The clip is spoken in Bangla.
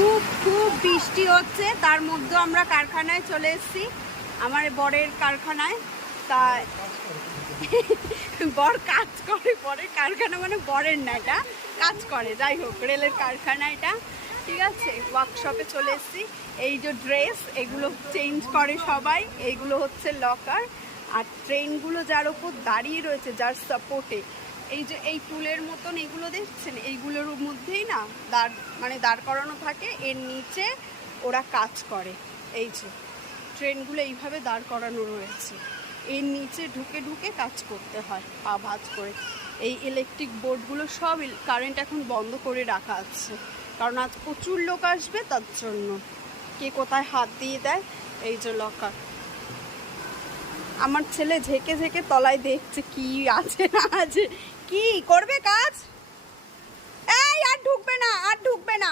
খুব খুব বৃষ্টি হচ্ছে, তার মধ্যে আমরা কারখানায় চলে এসেছি, আমার বরের কারখানায়। তা বর কাজ করে, বরের কারখানা মানে বরের না, এটা কাজ করে, যাই হোক রেলের কারখানা এটা, ঠিক আছে। ওয়ার্কশপে চলে এসেছি। এই যে ড্রেস এগুলো চেঞ্জ করে সবাই, এইগুলো হচ্ছে লকার। আর ট্রেনগুলো যার ওপর দাঁড়িয়ে রয়েছে, যার সাপোর্টে, এই যে এই টুলের মতন এগুলো দেখছেন, এইগুলোর মধ্যেই না দাঁড় করানো থাকে, এর নিচে ওরা কাজ করে। এই যে ট্রেনগুলো এইভাবে দাঁড় করানো রয়েছে, এর নিচে ঢুকে ঢুকে কাজ করতে হয় পা ভাঁজ করে। এই ইলেকট্রিক বোর্ডগুলো সব কারেন্ট এখন বন্ধ করে রাখা আছে, কারণ আজ প্রচুর লোক আসবে, তার জন্য। কে কোথায় হাত দিয়ে দেয়। এই যে লকার, আমার ছেলে ঝেঁকে ঝেঁকে তলায় দেখছে কি আছে না আছে, কি করবে কাজ। এই আর ঢুকবে না, আর ঢুকবে না।